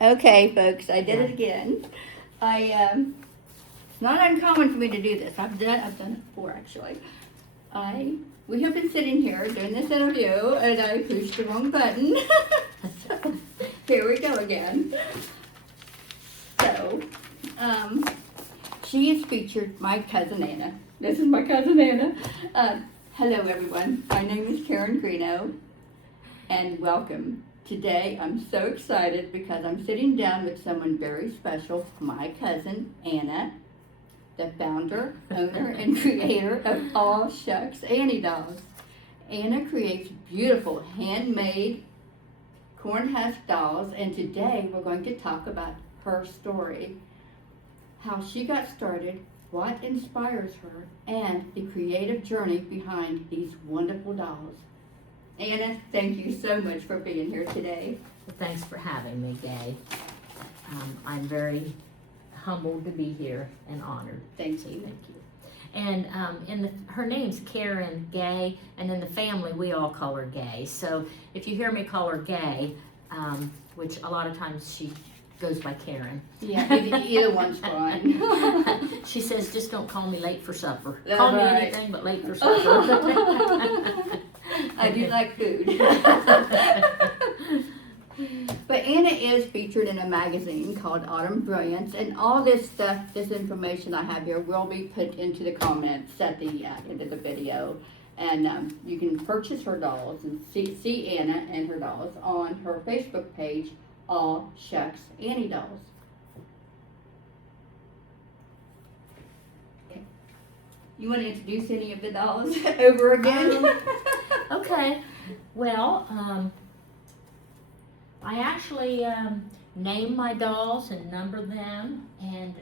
Okay, folks, I did Yeah. it again. It's not uncommon for me to do this. I've done it before actually. We have been sitting here doing this interview, and I pushed the wrong button. So, here we go again. So, she is featured my cousin Anna. This is my cousin Anna. Hello, everyone. My name is Karen Greeno, and welcome. Today, I'm so excited because I'm sitting down with someone very special, my cousin Anna, the founder, owner, and creator of Aw Shucks Annie Dolls. Anna creates beautiful handmade corn husk dolls, and today we're going to talk about her story, how she got started, what inspires her, and the creative journey behind these wonderful dolls. Anna, thank you so much for being here today. Thanks for having me, Gay. I'm very humbled to be here and honored. Thank So you. thank you. And her name's Karen Gay, and in the family we all call her Gay. So if you hear me call her Gay, which a lot of times she goes by Karen. Yeah, either one's fine. She says, just don't call me late for supper. That's Call me right. anything but late for supper. I do like food. But Anna is featured in a magazine called Autumn Brilliance, and all this stuff, this information I have here will be put into the comments at the end of the video. And you can purchase her dolls and see Anna and her dolls on her Facebook page, Aw Shucks Annie Dolls. Okay. You want to introduce any of the dolls over again? Okay, well, I actually name my dolls and number them, and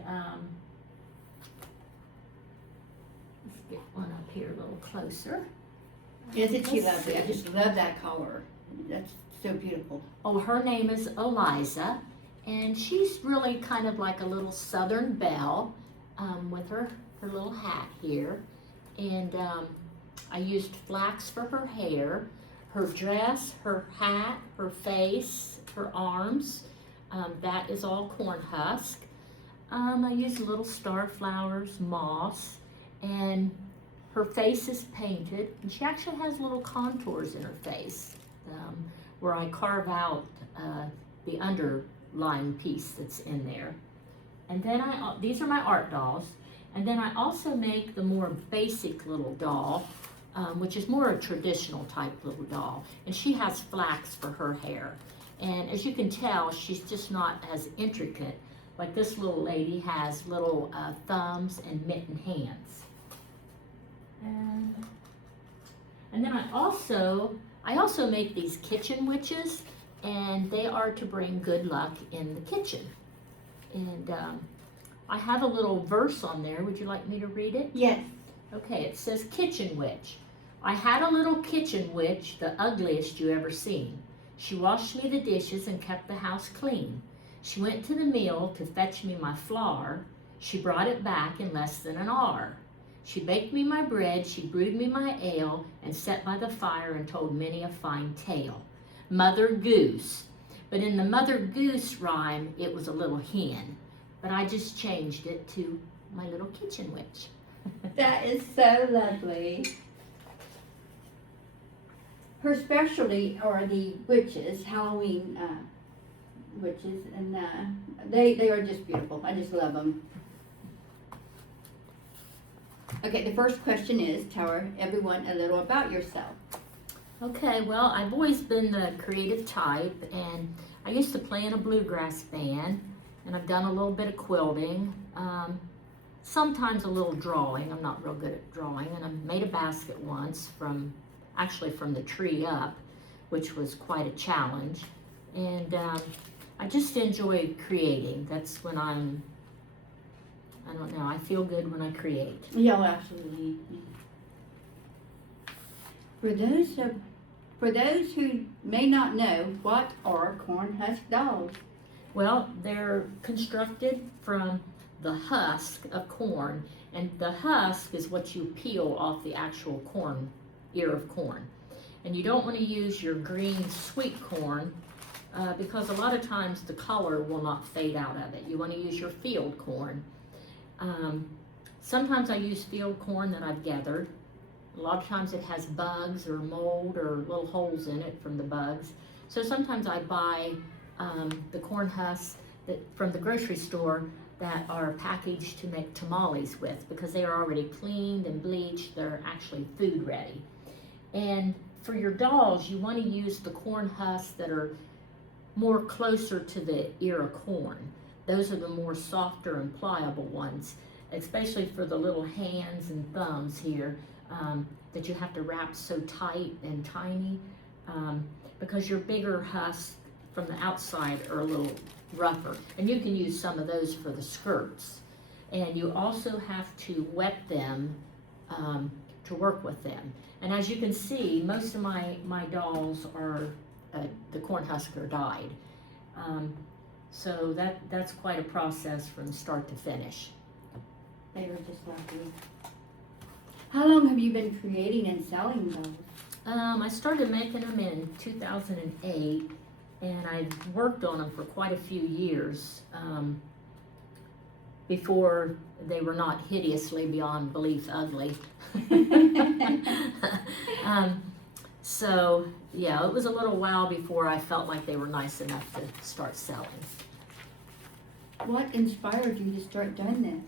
let's get one up here a little closer. Isn't she Let's lovely? I see. just love that color. That's so beautiful. Oh, her name is Eliza, and she's really kind of like a little Southern belle with her little hat here, and I used flax for her hair, her dress, her hat, her face, her arms. That is all corn husk. I used little star flowers, moss, and her face is painted, and she actually has little contours in her face where I carve out the underlying piece that's in there. And then these are my art dolls. And then I also make the more basic little doll, which is more a traditional type little doll. And she has flax for her hair. And as you can tell, she's just not as intricate. Like this little lady has little thumbs and mitten hands. And then I also make these kitchen witches, and they are to bring good luck in the kitchen. And I have a little verse on there. Would you like me to read it? Yes. Okay, it says, Kitchen Witch. I had a little kitchen witch, the ugliest you ever seen. She washed me the dishes and kept the house clean. She went to the mill to fetch me my flour. She brought it back in less than an hour. She baked me my bread, she brewed me my ale, and sat by the fire and told many a fine tale. Mother Goose. But in the Mother Goose rhyme, it was a little hen. But I just changed it to my little kitchen witch. That is so lovely. Her specialty are the witches, Halloween witches, and they are just beautiful. I just love them. Okay, the first question is, tell everyone a little about yourself. Okay, well, I've always been the creative type, and I used to play in a bluegrass band, and I've done a little bit of quilting, sometimes a little drawing. I'm not real good at drawing, and I made a basket once from the tree up, which was quite a challenge. And I just enjoy creating. That's when I don't know, I feel good when I create. Yeah, absolutely. For those who may not know, what are corn husk dolls? Well, they're constructed from the husk of corn, and the husk is what you peel off the actual corn, ear of corn. And you don't want to use your green sweet corn because a lot of times the color will not fade out of it. You want to use your field corn. Sometimes I use field corn that I've gathered. A lot of times it has bugs or mold or little holes in it from the bugs. So sometimes I buy the corn husks from the grocery store that are packaged to make tamales with, because they are already cleaned and bleached. They're actually food ready. And for your dolls, you want to use the corn husks that are more closer to the ear of corn. Those are the more softer and pliable ones, especially for the little hands and thumbs here that you have to wrap so tight and tiny, because your bigger husks from the outside are a little rougher. And you can use some of those for the skirts. And you also have to wet them to work with them. And as you can see, most of my dolls are, the corn husk are dyed. So that's quite a process from start to finish. They were just lovely. How long have you been creating and selling those? I started making them in 2008, and I worked on them for quite a few years before they were not hideously beyond belief ugly. So yeah, it was a little while before I felt like they were nice enough to start selling. What inspired you to start doing this?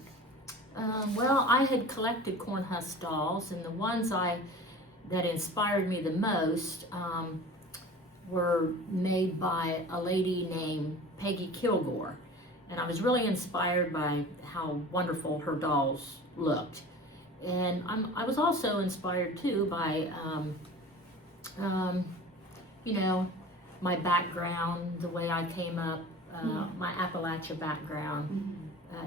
Well, I had collected corn husk dolls, and the ones that inspired me the most were made by a lady named Peggy Kilgore. And I was really inspired by how wonderful her dolls looked. And I was also inspired too by, you know, my background, the way I came up, my Appalachian background,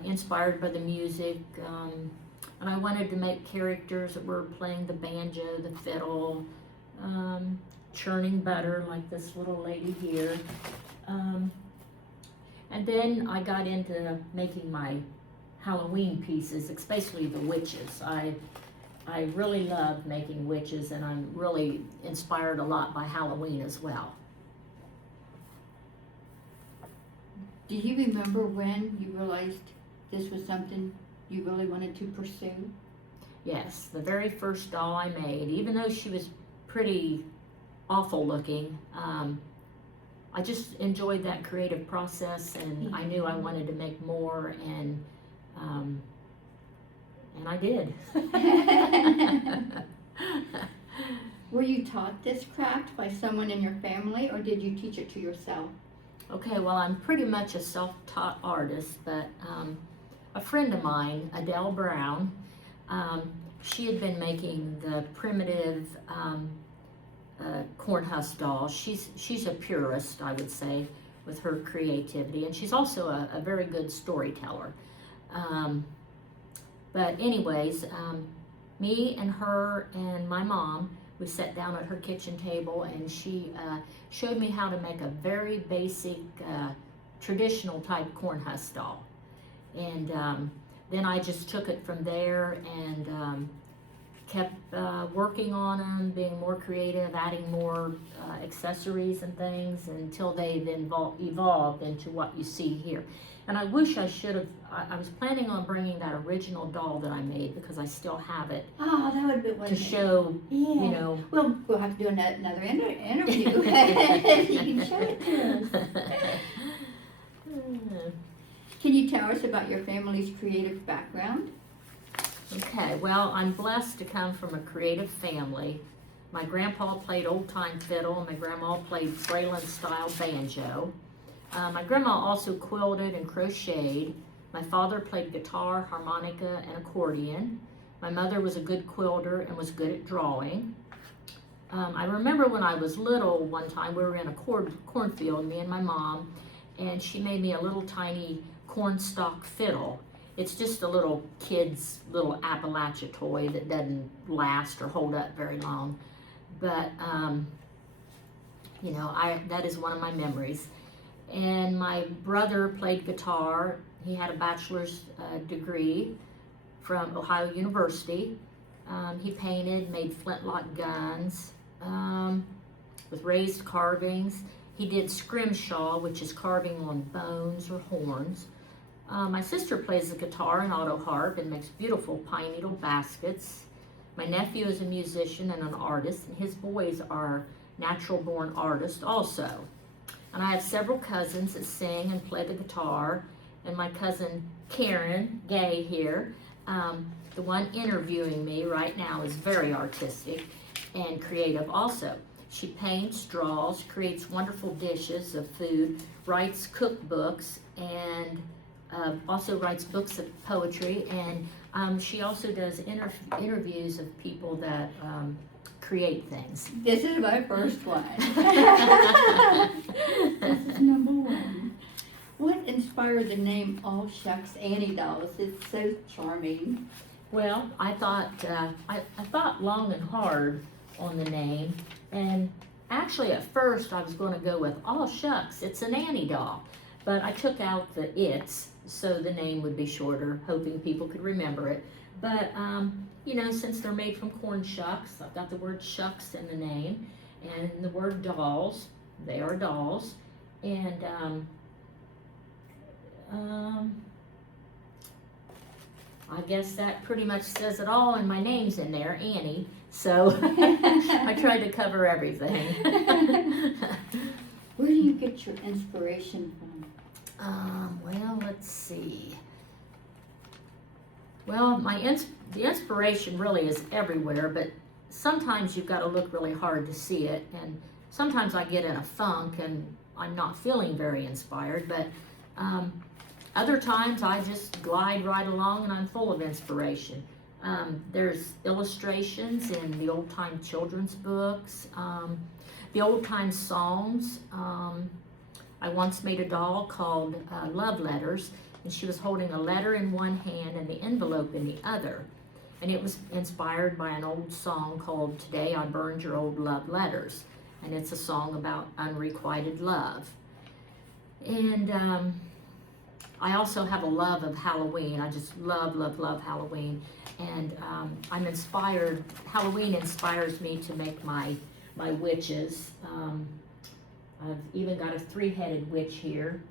inspired by the music. And I wanted to make characters that were playing the banjo, the fiddle, churning butter like this little lady here. And then I got into making my Halloween pieces, especially the witches. I really love making witches, and I'm really inspired a lot by Halloween as well. Do you remember when you realized this was something you really wanted to pursue? Yes, the very first doll I made, even though she was pretty awful looking, I just enjoyed that creative process, and I knew I wanted to make more, and I did. Were you taught this craft by someone in your family, or did you teach it to yourself? Okay, well, I'm pretty much a self-taught artist, but a friend of mine, Adele Brown, she had been making the primitive corn husk dolls. She's a purist, I would say, with her creativity, and she's also a very good storyteller. But anyways, me and her and my mom, we sat down at her kitchen table, and she showed me how to make a very basic, traditional type corn husk doll. And then I just took it from there and kept working on them, being more creative, adding more accessories and things until they've evolved into what you see here. And I wish I should have, I was planning on bringing that original doll that I made, because I still have it. Oh, that would be wonderful. To show, you know. Well, we'll have to do another interview. You can show it to us. Can you tell us about your family's creative background? Okay, well, I'm blessed to come from a creative family. My grandpa played old-time fiddle, and my grandma played Fralin-style banjo. My grandma also quilted and crocheted. My father played guitar, harmonica, and accordion. My mother was a good quilter and was good at drawing. I remember when I was little, one time we were in a cornfield, me and my mom, and she made me a little tiny cornstalk fiddle. It's just a little kid's little Appalachian toy that doesn't last or hold up very long. But, you know, that is one of my memories. And my brother played guitar. He had a bachelor's degree from Ohio University. He painted, made flintlock guns with raised carvings. he did scrimshaw, which is carving on bones or horns. My sister plays the guitar and auto harp and makes beautiful pine needle baskets. My nephew is a musician and an artist, and his boys are natural-born artists also. And I have several cousins that sing and play the guitar, and my cousin Karen Gay here, the one interviewing me right now, is very artistic and creative also. She paints, draws, creates wonderful dishes of food, writes cookbooks, and also writes books of poetry, and she also does interviews of people that create things. This is my first one. This is number one. What inspired the name Aw Shucks Annie Dolls? It's so charming. Well, I thought long and hard on the name, and actually at first I was going to go with Aw Shucks, it's an Annie doll, but I took out the it's so the name would be shorter, hoping people could remember it. But you know, since they're made from corn shucks, I've got the word shucks in the name, and the word dolls, they are dolls, and I guess that pretty much says it all, and my name's in there, Annie, so I tried to cover everything. Where do you get your inspiration from? Well, let's see. Well, the inspiration really is everywhere, but sometimes you've got to look really hard to see it, and sometimes I get in a funk and I'm not feeling very inspired, but other times I just glide right along and I'm full of inspiration. There's illustrations in the old-time children's books, the old-time songs. I once made a doll called Love Letters, and she was holding a letter in one hand and the envelope in the other. And it was inspired by an old song called Today I Burned Your Old Love Letters. And it's a song about unrequited love. And I also have a love of Halloween. I just love, love, love Halloween. And I'm inspired, Halloween inspires me to make my witches. I've even got a 3-headed witch here.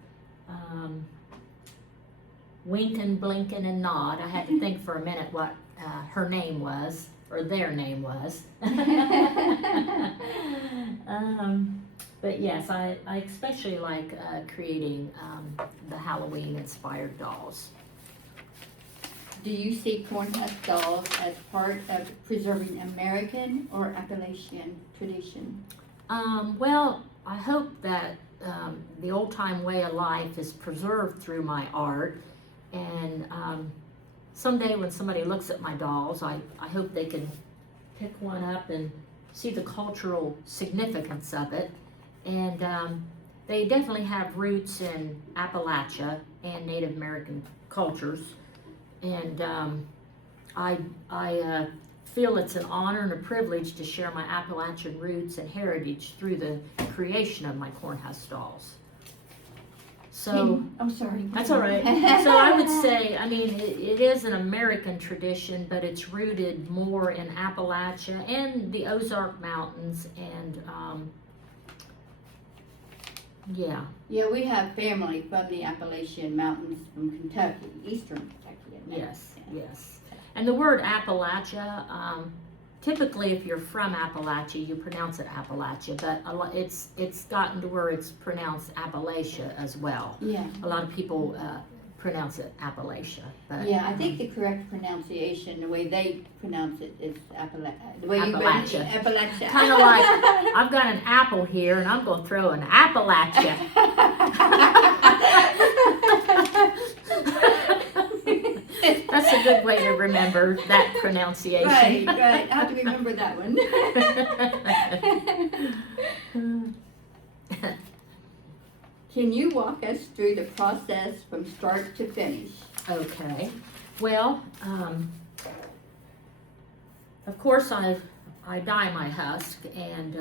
Winkin', Blinkin', and Nod. I had to think for a minute what her name was, or their name was. But yes, I especially like creating the Halloween-inspired dolls. Do you see corn husk dolls as part of preserving American or Appalachian tradition? Well, I hope that the old-time way of life is preserved through my art, and someday when somebody looks at my dolls, I hope they can pick one up and see the cultural significance of it. And they definitely have roots in Appalachia and Native American cultures. And I feel it's an honor and a privilege to share my Appalachian roots and heritage through the creation of my corn husk dolls. So, oh, sorry. That's all right. So I would say, I mean, it is an American tradition, but it's rooted more in Appalachia and the Ozark Mountains, and yeah. Yeah, we have family from the Appalachian Mountains from Kentucky, eastern Kentucky. Yes, yes. And the word Appalachia, typically if you're from Appalachia, you pronounce it Appalachia, but it's gotten to where it's pronounced Appalachia as well. Yeah. A lot of people pronounce it Appalachia. But, yeah, I think the correct pronunciation, the way they pronounce it, is Appalachia. The way Appalachia. Appalachia. Kind of like, I've got an apple here, and I'm going to throw an Appalachia. That's a good way to remember that pronunciation. Right, right. I have to remember that one. Can you walk us through the process from start to finish? Okay. Well, of course I dye my husk and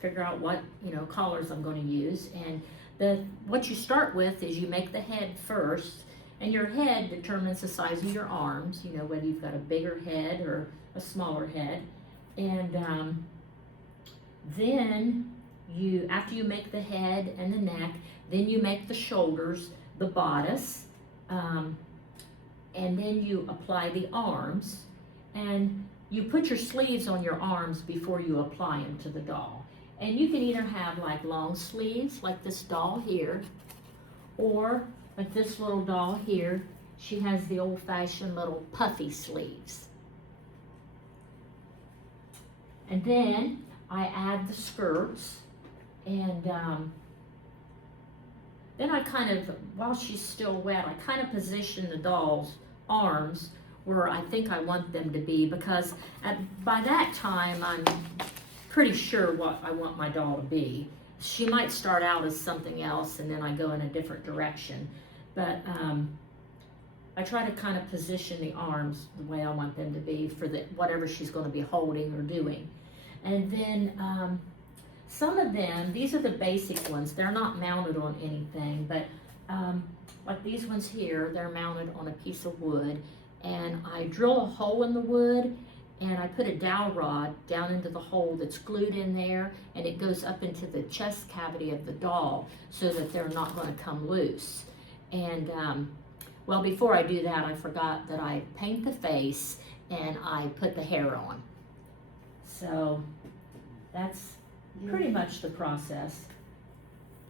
figure out what colors I'm going to use. And what you start with is you make the head first, and your head determines the size of your arms. Whether you've got a bigger head or a smaller head, and then after you make the head and the neck, then you make the shoulders, the bodice, and then you apply the arms, and you put your sleeves on your arms before you apply them to the doll. And you can either have like long sleeves, like this doll here, or like this little doll here. She has the old-fashioned little puffy sleeves. And then I add the skirts, and then I kind of, while she's still wet, I kind of position the doll's arms where I think I want them to be, because by that time I'm pretty sure what I want my doll to be. She might start out as something else and then I go in a different direction, but I try to kind of position the arms the way I want them to be for whatever she's going to be holding or doing. And then some of them, these are the basic ones, they're not mounted on anything, but like these ones here, they're mounted on a piece of wood, and I drill a hole in the wood and I put a dowel rod down into the hole that's glued in there, and it goes up into the chest cavity of the doll so that they're not going to come loose. And well, before I do that, I forgot that I paint the face and I put the hair on. So that's pretty much the process.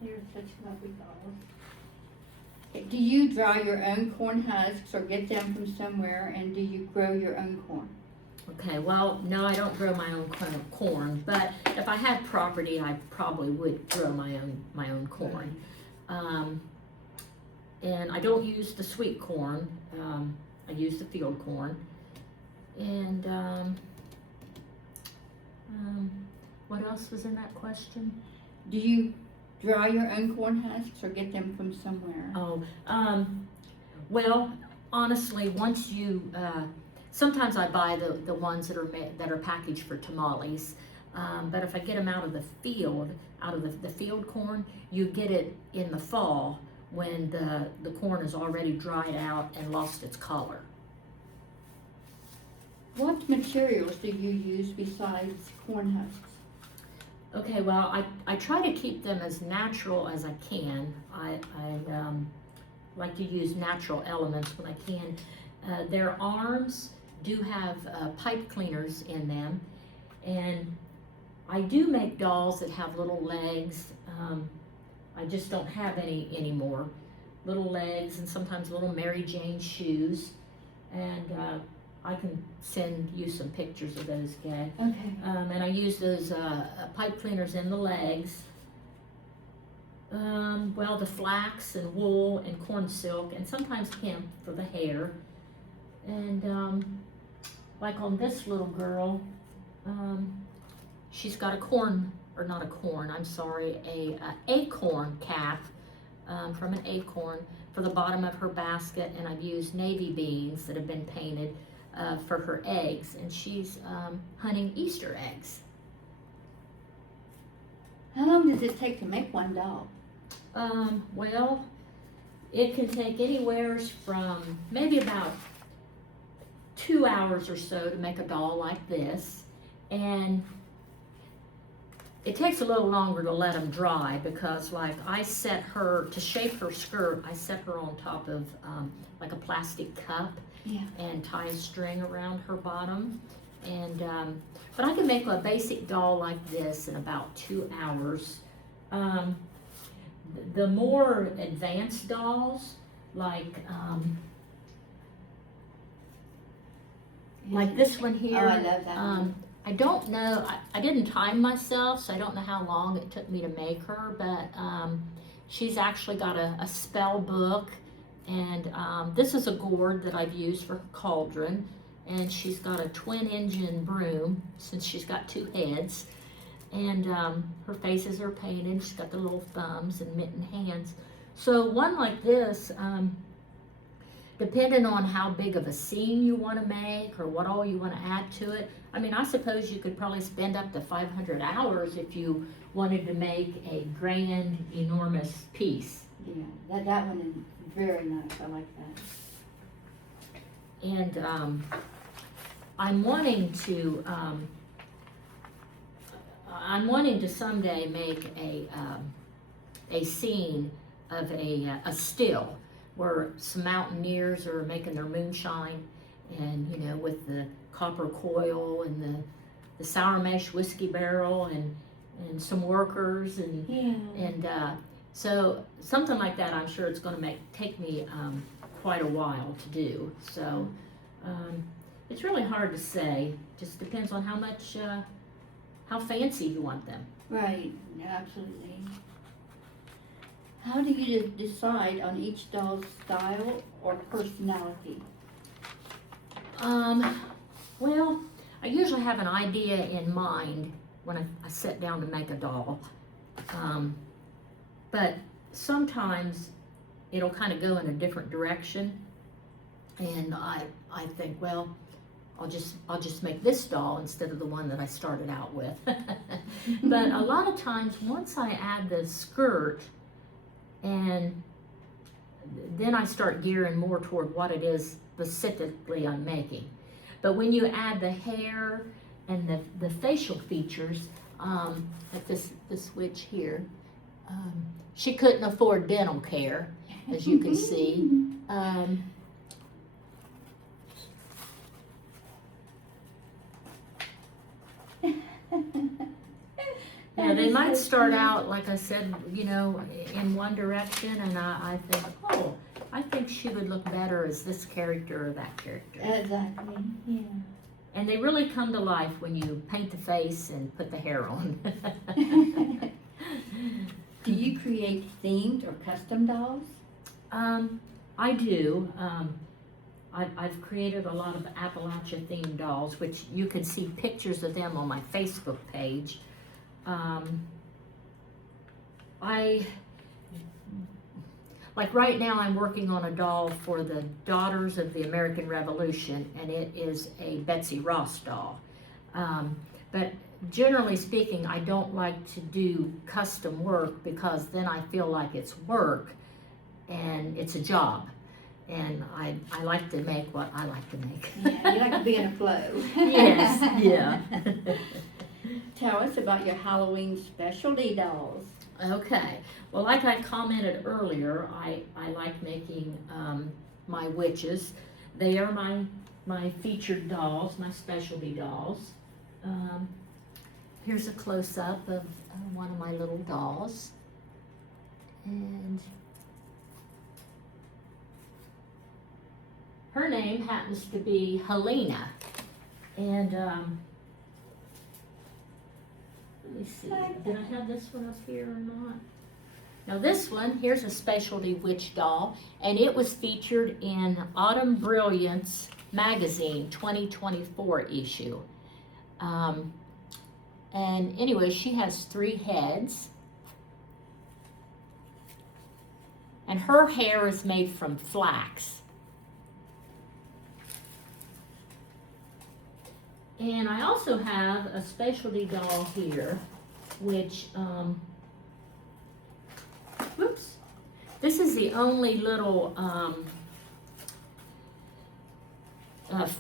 They're such lovely dolls. Do you dry your own corn husks or get them from somewhere, and do you grow your own corn? Okay, well, no, I don't grow my own corn, but if I had property, I probably would grow my own corn. And I don't use the sweet corn. I use the field corn. And what else was in that question? Do you dry your own corn husks or get them from somewhere? Oh, well, honestly, once you, sometimes I buy the ones that are packaged for tamales, but if I get them out of the field, the field corn, you get it in the fall when the corn is already dried out and lost its color. What materials do you use besides corn husks? Okay, well, I try to keep them as natural as I can. I like to use natural elements when I can. Their arms do have pipe cleaners in them, and I do make dolls that have little legs. I just don't have any anymore. Little legs and sometimes little Mary Jane shoes, and I can send you some pictures of those, Gay. Okay. And I use those pipe cleaners in the legs. Well, the flax and wool and corn silk, and sometimes hemp for the hair. And like on this little girl, she's got a acorn cap from an acorn for the bottom of her basket, and I've used navy beans that have been painted for her eggs, and she's hunting Easter eggs. How long does it take to make one doll? Well, it can take anywhere from maybe about 2 hours or so to make a doll like this, and it takes a little longer to let them dry because, like, I set her, to shape her skirt, I set her on top of like a plastic cup. Yeah. And tie a string around her bottom. And but I can make a basic doll like this in about 2 hours. The more advanced dolls, like this one here. Oh, I love that one. I don't know, I didn't time myself, so I don't know how long it took me to make her, but she's actually got a spell book, and this is a gourd that I've used for her cauldron, and she's got a twin-engine broom, since she's got 2 heads, and her faces are painted. She's got the little thumbs and mitten hands. So one like this, depending on how big of a scene you want to make or what all you want to add to it, I mean, I suppose you could probably spend up to 500 hours if you wanted to make a grand, enormous piece. Yeah, that one is very nice. I like that. And I'm wanting to, I'm wanting to someday make a scene of a still where some mountaineers are making their moonshine, and you know, with the copper coil and the sour mash whiskey barrel and some workers and so something like that. I'm sure it's going to take me quite a while to do. So it's really hard to say. Just depends on how fancy you want them. Right, absolutely. How do you decide on each doll's style or personality? Well, I usually have an idea in mind when I sit down to make a doll. But sometimes it'll kind of go in a different direction, and I think, well, I'll just make this doll instead of the one that I started out with. But a lot of times, once I add the skirt, and then I start gearing more toward what it is specifically I'm making. But when you add the hair and the facial features, like this witch here, she couldn't afford dental care, as you can see. Yeah, they might start out, like I said, you know, in one direction, and I think, oh, I think she would look better as this character or that character. Exactly, yeah. And they really come to life when you paint the face and put the hair on. Do you create themed or custom dolls? I do. I've created a lot of Appalachian themed dolls, which you can see pictures of them on my Facebook page. Like right now I'm working on a doll for the Daughters of the American Revolution, and it is a Betsy Ross doll. But generally speaking, I don't like to do custom work because then I feel like it's work and it's a job. And I like to make what I like to make. Yeah, you like to be in a flow. Yes, yeah. Tell us about your Halloween specialty dolls. Okay, well, like I commented earlier, I like making my witches. They are my featured dolls, my specialty dolls. Here's a close-up of one of my little dolls. And her name happens to be Helena. And let me see, did I have this one up here or not? Now this one, here's a specialty witch doll, and it was featured in Autumn Brilliance magazine 2024 issue. And anyway, she has 3 heads. And her hair is made from flax. And I also have a specialty doll here, which, whoops, this is the only little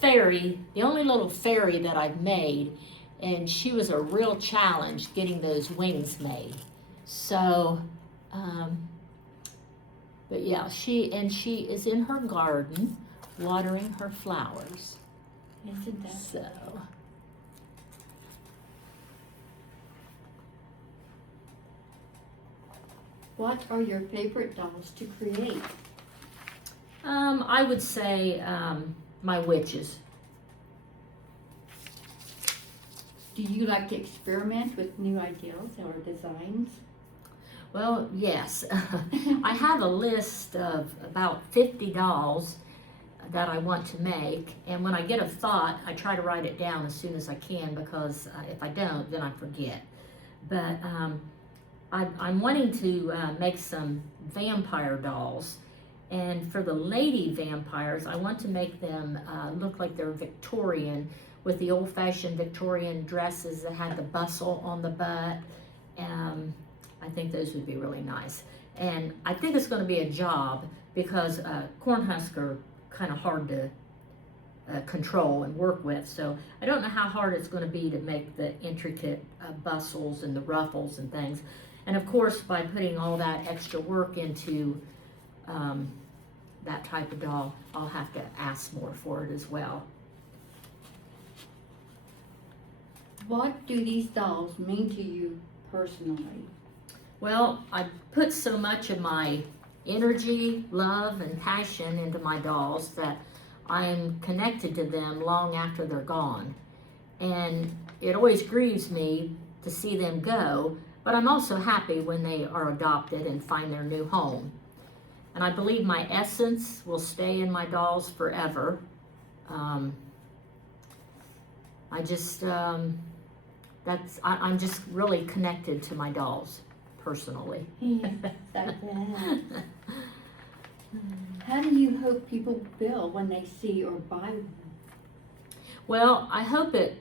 fairy, the only little fairy that I've made, and she was a real challenge getting those wings made. So, but yeah, she is in her garden watering her flowers. Isn't that So, what are your favorite dolls to create? I would say my witches. Do you like to experiment with new ideas or designs? Well, yes. I have a list of about 50 dolls that I want to make, and when I get a thought, I try to write it down as soon as I can, because if I don't, then I forget. But I'm wanting to make some vampire dolls, and for the lady vampires, I want to make them look like they're Victorian, with the old-fashioned Victorian dresses that had the bustle on the butt. I think those would be really nice. And I think it's going to be a job, because corn husks are kind of hard to control and work with. So I don't know how hard it's going to be to make the intricate bustles and the ruffles and things. And of course, by putting all that extra work into that type of doll, I'll have to ask more for it as well. What do these dolls mean to you personally? Well, I put so much of my energy, love, and passion into my dolls that I'm connected to them long after they're gone. And it always grieves me to see them go, but I'm also happy when they are adopted and find their new home. And I believe my essence will stay in my dolls forever. I'm just really connected to my dolls personally. Yes, that's it. How do you hope people feel when they see or buy one? Well, I hope it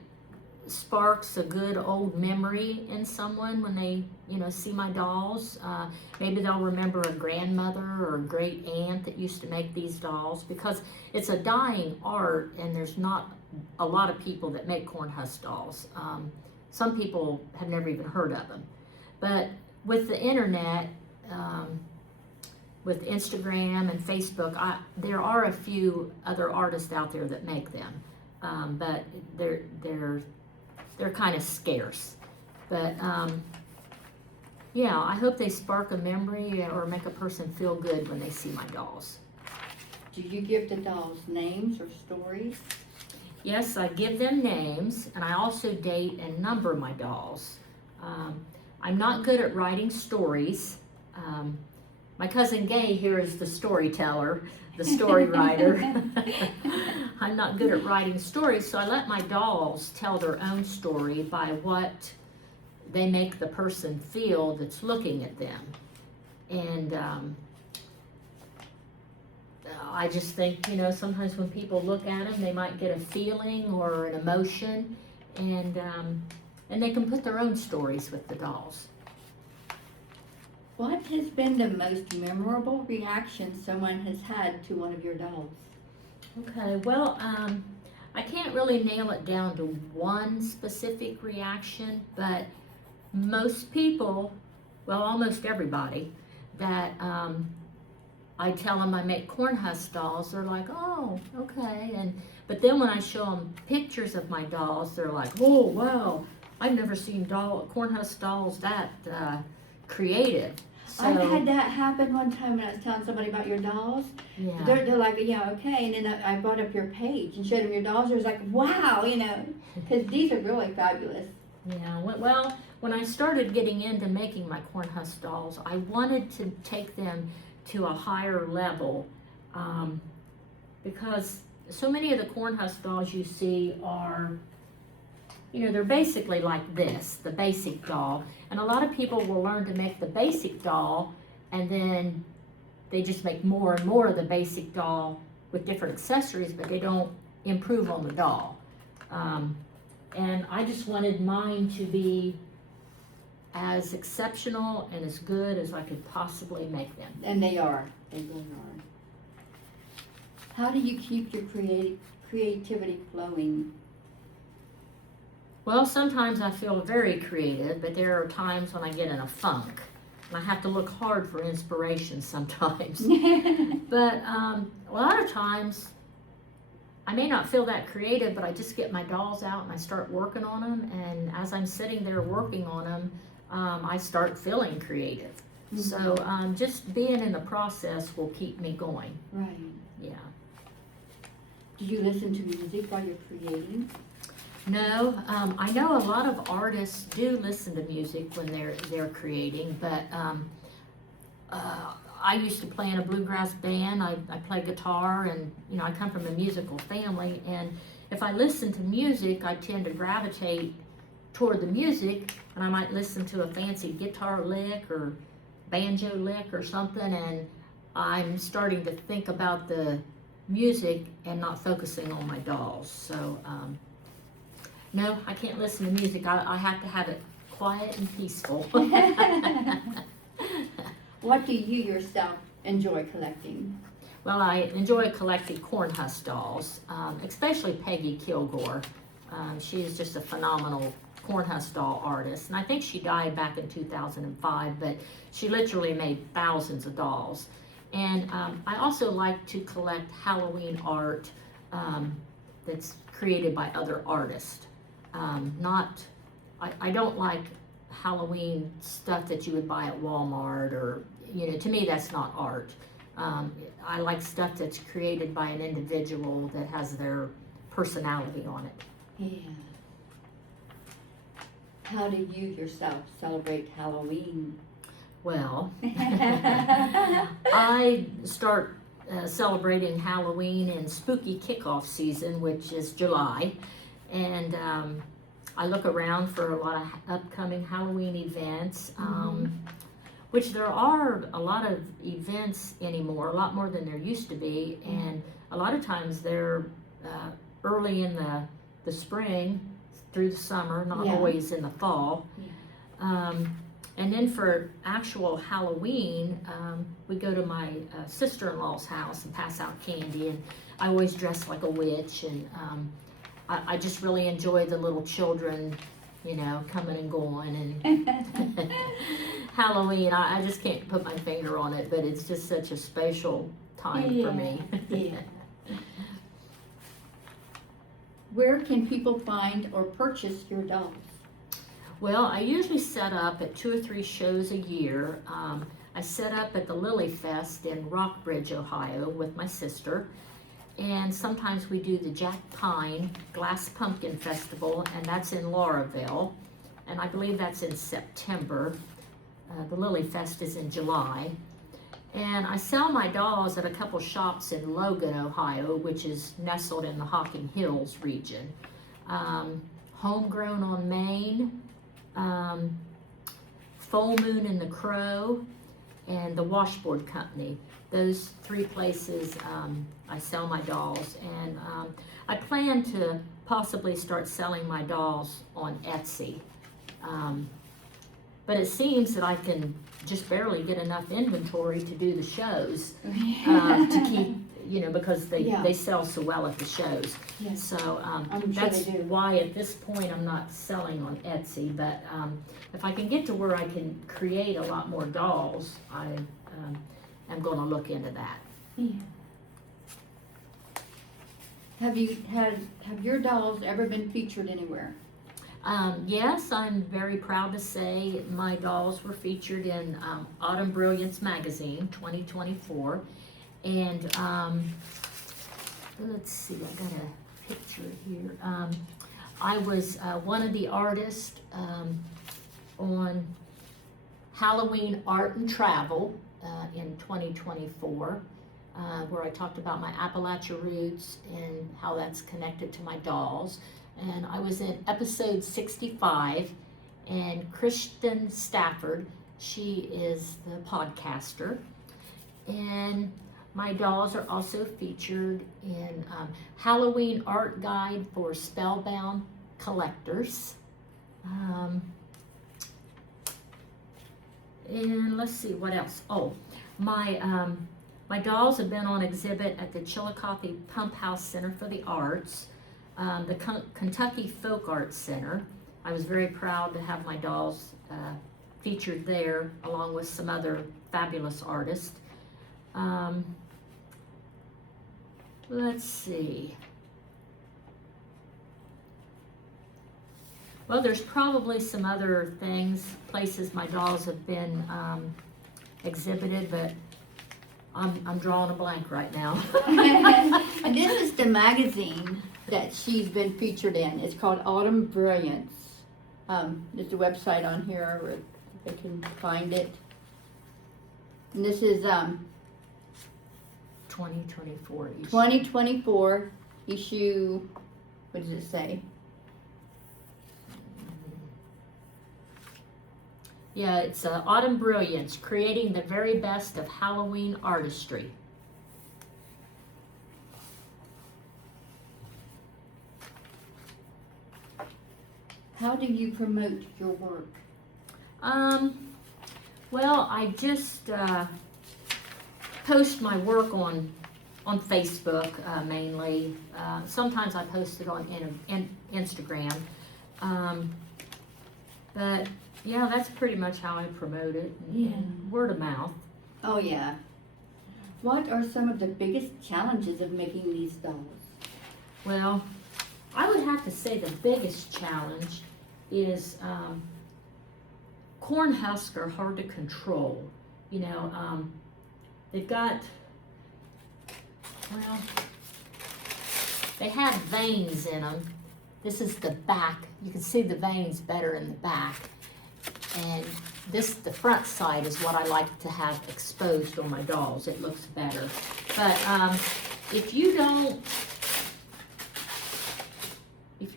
sparks a good old memory in someone when they, see my dolls. Maybe they'll remember a grandmother or a great aunt that used to make these dolls, because it's a dying art and there's not a lot of people that make corn husk dolls. Some people have never even heard of them. But with the internet, with Instagram and Facebook, there are a few other artists out there that make them, but they're kind of scarce. But yeah, I hope they spark a memory or make a person feel good when they see my dolls. Do you give the dolls names or stories? Yes, I give them names, and I also date and number my dolls. I'm not good at writing stories. My cousin Gay here is the storyteller, the story writer. I'm not good at writing stories, so I let my dolls tell their own story by what they make the person feel that's looking at them. And I just think, sometimes when people look at them, they might get a feeling or an emotion, and they can put their own stories with the dolls. What has been the most memorable reaction someone has had to one of your dolls? Okay, well, I can't really nail it down to one specific reaction, but most people, well, almost everybody that I tell them I make corn husk dolls, they're like, oh, okay. But then when I show them pictures of my dolls, they're like, oh, wow, I've never seen corn husk dolls that creative. So, I've had that happen one time when I was telling somebody about your dolls. Yeah. They're like, yeah, okay. And then I brought up your page and showed them your dolls. They was like, wow, because these are really fabulous. Yeah, well, when I started getting into making my corn husk dolls, I wanted to take them to a higher level, because so many of the corn husk dolls you see are, they're basically like this, the basic doll. And a lot of people will learn to make the basic doll, and then they just make more and more of the basic doll with different accessories, but they don't improve on the doll. And I just wanted mine to be as exceptional and as good as I could possibly make them. And they are. They really are. How do you keep your creativity flowing? Well, sometimes I feel very creative, but there are times when I get in a funk. And I have to look hard for inspiration sometimes. But a lot of times, I may not feel that creative, but I just get my dolls out and I start working on them. And as I'm sitting there working on them, I start feeling creative. Mm-hmm. So just being in the process will keep me going. Right. Yeah. Do you listen to music while you're creating? No, I know a lot of artists do listen to music when they're creating, but I used to play in a bluegrass band. I play guitar, and I come from a musical family, and if I listen to music, I tend to gravitate toward the music, and I might listen to a fancy guitar lick or banjo lick or something, and I'm starting to think about the music and not focusing on my dolls. So no, I can't listen to music. I have to have it quiet and peaceful. What do you yourself enjoy collecting? Well, I enjoy collecting corn husk dolls, especially Peggy Kilgore. She is just a phenomenal corn husk doll artist, and I think she died back in 2005, but she literally made thousands of dolls. And I also like to collect Halloween art that's created by other artists. I don't like Halloween stuff that you would buy at Walmart, or, to me that's not art. I like stuff that's created by an individual that has their personality on it. Yeah. How do you yourself celebrate Halloween? Well, I start celebrating Halloween in spooky kickoff season, which is July, and I look around for a lot of upcoming Halloween events, which there are a lot of events anymore, a lot more than there used to be, and a lot of times they're early in the spring through the summer, not always in the fall. And then for actual Halloween, we go to my sister-in-law's house and pass out candy, and I always dress like a witch, and I just really enjoy the little children, coming and going, and Halloween, I just can't put my finger on it, but it's just such a special time for me. Where can people find or purchase your dolls? Well, I usually set up at 2 or 3 shows a year. I set up at the Lily Fest in Rockbridge, Ohio with my sister. And sometimes we do the Jack Pine Glass Pumpkin Festival, and that's in Lauraville. And I believe that's in September. The Lily Fest is in July. And I sell my dolls at a couple shops in Logan, Ohio, which is nestled in the Hocking Hills region. Homegrown on Main, Full Moon in the Crow, and the Washboard Company. Those 3 places I sell my dolls, and I plan to possibly start selling my dolls on Etsy. But it seems that I can just barely get enough inventory to do the shows to keep, because they sell so well at the shows. Yes. So I'm sure that's they do. why at this point I'm not selling on Etsy. But if I can get to where I can create a lot more dolls, I'm going to look into that. Yeah. Have your dolls ever been featured anywhere? Yes, I'm very proud to say my dolls were featured in Autumn Brilliance magazine 2024. And let's see, I got a picture here. I was one of the artists on Halloween Art and Travel in 2024, where I talked about my Appalachian roots and how that's connected to my dolls. And I was in episode 65, and Kristen Stafford, she is the podcaster. And my dolls are also featured in Halloween Art Guide for Spellbound Collectors. And let's see, what else? Oh, my dolls have been on exhibit at the Chillicothe Pump House Center for the Arts, the Kentucky Folk Arts Center. I was very proud to have my dolls featured there, along with some other fabulous artists. Let's see. Well, there's probably some other places my dolls have been exhibited, but I'm drawing a blank right now. And this is the magazine that she's been featured in. It's called Autumn Brilliance. There's a website on here where they can find it. And this is 2024 issue. 2024 issue, what does it say? Yeah, it's Autumn Brilliance, creating the very best of Halloween artistry. How do you promote your work? Well, I just post my work on on Facebook mainly. Sometimes I post it on Instagram. But yeah, that's pretty much how I promote it, and word of mouth. Oh yeah. What are some of the biggest challenges of making these dolls? Well, I would have to say the biggest challenge is corn husks are hard to control. You know, they've got, well, they have veins in them. This is the back. You can see the veins better in the back. And this, the front side, is what I like to have exposed on my dolls. It looks better. But if you don't,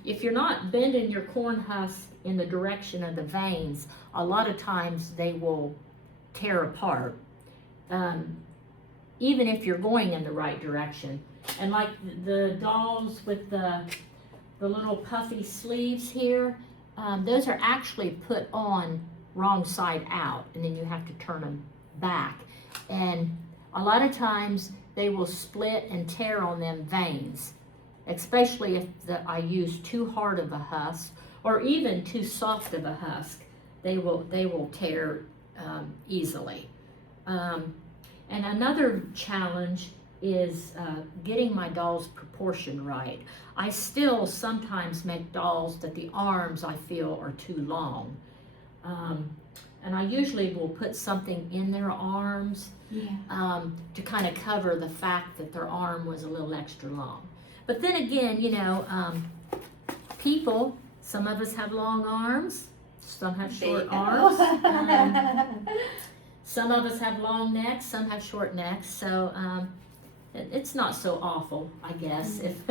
if you're not bending your corn husk in the direction of the veins, a lot of times they will tear apart, even if you're going in the right direction. And like the dolls with the little puffy sleeves here, those are actually put on wrong side out, and then you have to turn them back. And a lot of times they will split and tear on them veins, especially if I use too hard of a husk or even too soft of a husk. They will tear easily. And another challenge is getting my dolls proportion right. I still sometimes make dolls that the arms I feel are too long. And I usually will put something in their arms to kind of cover the fact that their arm was a little extra long. But then again, you know, people, some of us have long arms, some have short arms. Some of us have long necks, some have short necks, so it's not so awful, I guess, if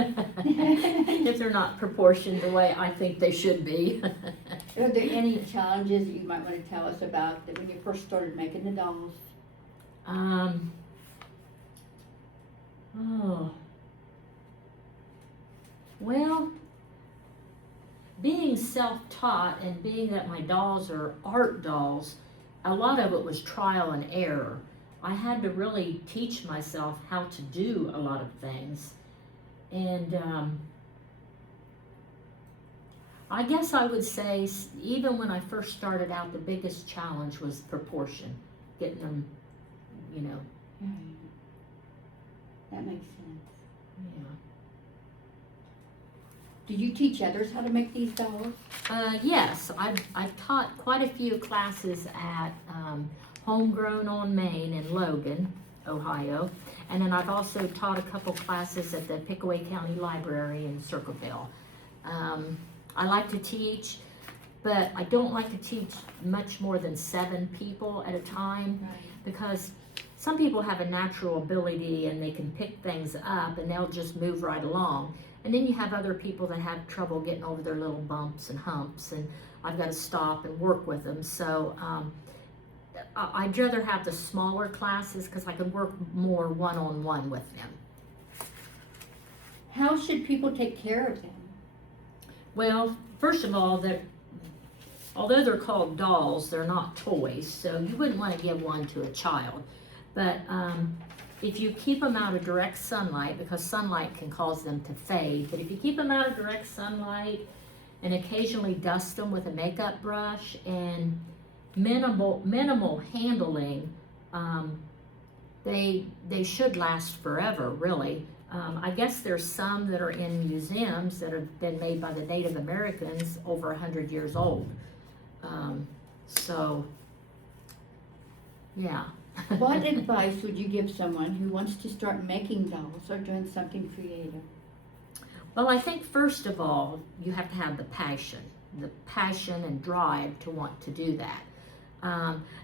they're not proportioned the way I think they should be. Are there any challenges that you might want to tell us about that when you first started making the dolls? Well, being self-taught and being that my dolls are art dolls, a lot of it was trial and error. I had to really teach myself how to do a lot of things. And I guess I would say, even when I first started out, the biggest challenge was proportion, getting them, you know. That makes sense. Yeah. Did you teach others how to make these dolls? Yes, I've taught quite a few classes at Homegrown on Main in Logan, Ohio, and then I've also taught a couple classes at the Pickaway County Library in Circleville. I like to teach, but I don't like to teach much more than 7 people at a time, because some people have a natural ability and they can pick things up and they'll just move right along. And then you have other people that have trouble getting over their little bumps and humps, and I've got to stop and work with them. So I'd rather have the smaller classes because I can work more one-on-one with them. How should people take care of them? Well, first of all, although they're called dolls, they're not toys, so you wouldn't want to give one to a child. But if you keep them out of direct sunlight, because sunlight can cause them to fade, but if you keep them out of direct sunlight and occasionally dust them with a makeup brush and minimal handling, they should last forever, really. I guess there's some that are in museums that have been made by the Native Americans over 100 years old. So, yeah. What advice would you give someone who wants to start making dolls or doing something creative? Well, I think first of all, you have to have the passion and drive to want to do that.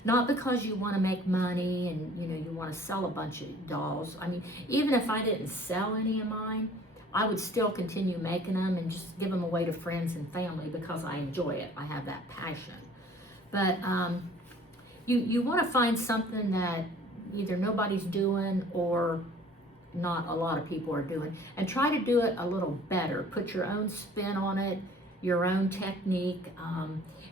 Not because you want to make money and you want to sell a bunch of dolls. I mean, even if I didn't sell any of mine, I would still continue making them and just give them away to friends and family because I enjoy it. I have that passion. But you want to find something that either nobody's doing or not a lot of people are doing, and try to do it a little better. Put your own spin on it, your own technique,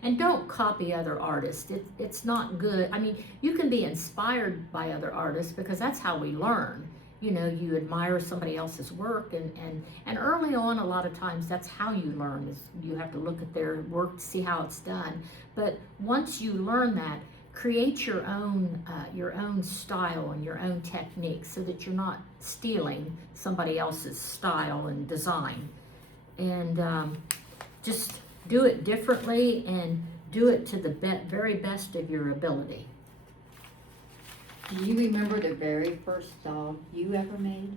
and don't copy other artists. It's not good. I mean, you can be inspired by other artists because that's how we learn. you know, you admire somebody else's work, and early on, a lot of times that's how you learn, is you have to look at their work to see how it's done. But once you learn that, create your own style and your own technique, so that you're not stealing somebody else's style and design. And just do it differently, and do it to the very best of your ability. Do you remember the very first doll you ever made?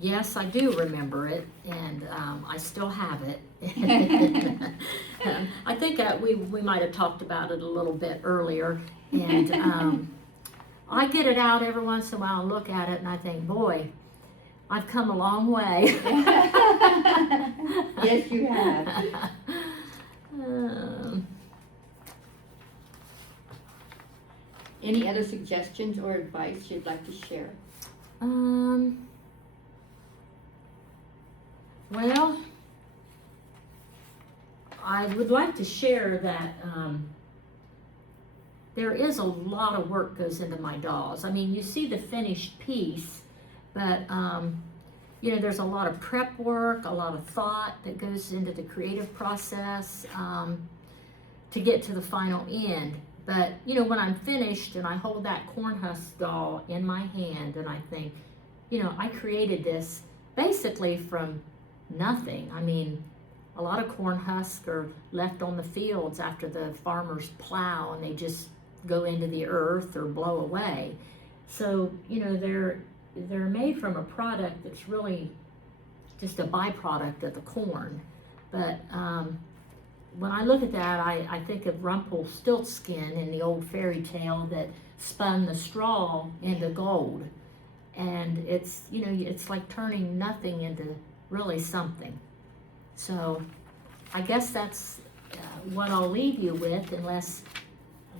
Yes, I do remember it, and I still have it. I think we might have talked about it a little bit earlier, and I get it out every once in a while and look at it, and I think, boy, I've come a long way. Yes, you have. Any other suggestions or advice you'd like to share? Well, I would like to share that there is a lot of work goes into my dolls. I mean, you see the finished piece, but you know, there's a lot of prep work, a lot of thought that goes into the creative process to get to the final end. But, you know, when I'm finished and I hold that corn husk doll in my hand and I think, you know, I created this basically from nothing. I mean, a lot of corn husks are left on the fields after the farmers plow, and they just go into the earth or blow away. So, you know, they're made from a product that's really just a byproduct of the corn. But when I look at that, I think of Rumpelstiltskin in the old fairy tale that spun the straw into gold. And it's, you know, it's like turning nothing into really something. So I guess that's what I'll leave you with, unless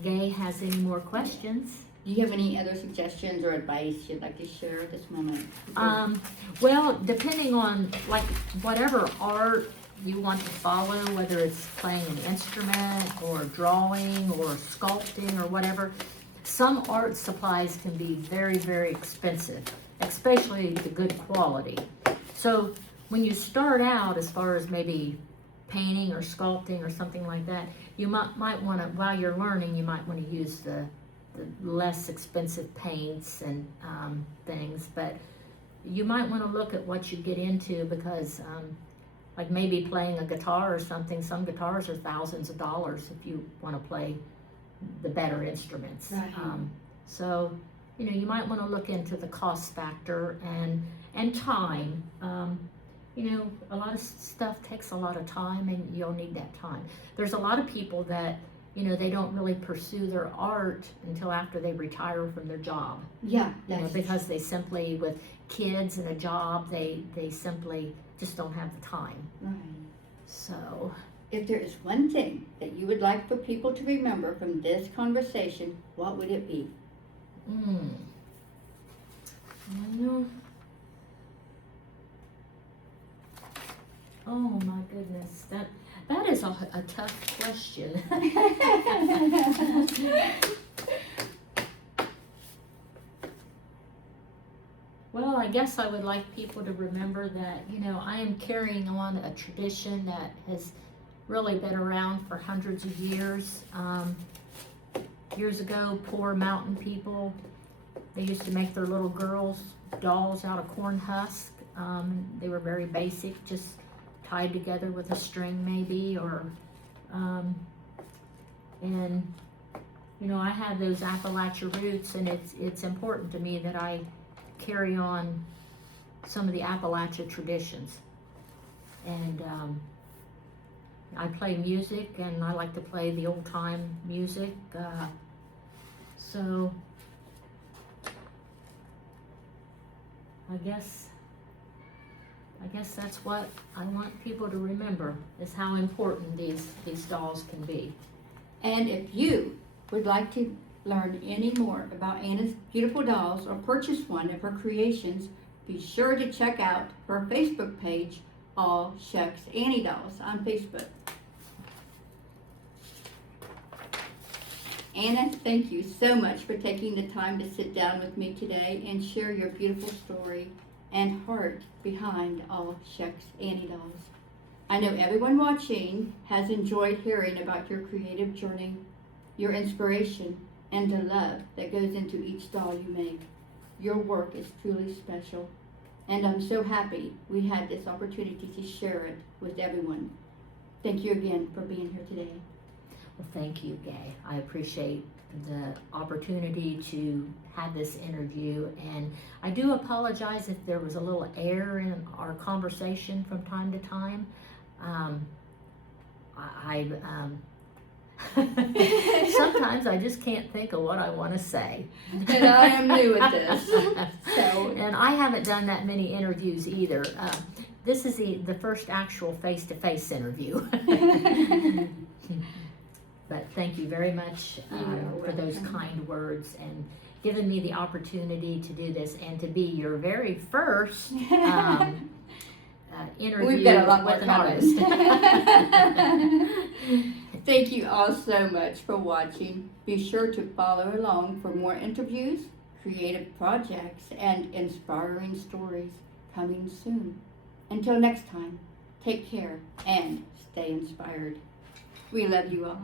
Gay has any more questions. Do you have any other suggestions or advice you'd like to share at this moment? Well, depending on like whatever art you want to follow, whether it's playing an instrument or drawing or sculpting or whatever, some art supplies can be very, very expensive, especially the good quality. So when you start out, as far as maybe painting or sculpting or something like that, you might want to, while you're learning, you might want to use the less expensive paints and things, but you might want to look at what you get into, because like maybe playing a guitar or something, some guitars are thousands of dollars if you want to play the better instruments. Right. So, you know, you might want to look into the cost factor and time. You know, a lot of stuff takes a lot of time, and you'll need that time. There's a lot of people that, you know, they don't really pursue their art until after they retire from their job. Yeah, You know, because they simply, with kids and a job, they simply just don't have the time. right. So, If there is one thing that you would like for people to remember from this conversation, what would it be? Well, oh my goodness, that is a tough question. Well, I guess I would like people to remember that, you know, I am carrying on a tradition that has really been around for hundreds of years. Years ago, poor mountain people, they used to make their little girls dolls out of corn husk. They were very basic, just tied together with a string maybe, or, and, you know, I have those Appalachian roots, and it's important to me that I carry on some of the Appalachian traditions. And I play music, and I like to play the old time music. So I guess that's what I want people to remember, is how important these dolls can be. And if you would like to learn any more about Anna's beautiful dolls or purchase one of her creations, be sure to check out her Facebook page, Aw Shucks Annie Dolls, on Facebook. Anna, thank you so much for taking the time to sit down with me today and share your beautiful story and heart behind Aw Shucks Annie Dolls. I know everyone watching has enjoyed hearing about your creative journey, your inspiration, and the love that goes into each doll you make. Your work is truly special, and I'm so happy we had this opportunity to share it with everyone. Thank you again for being here today. Well, thank you, Gay. I appreciate the opportunity to have this interview, and I do apologize if there was a little air in our conversation from time to time. Sometimes I just can't think of what I want to say. And I am new at this. So. And I haven't done that many interviews either. This is the first actual face-to-face interview. But thank you very much for those kind words and giving me the opportunity to do this and to be your very first interview We've got a lot more with an artist. Thank you all so much for watching. Be sure to follow along for more interviews, creative projects, and inspiring stories coming soon. Until next time, take care and stay inspired. We love you all.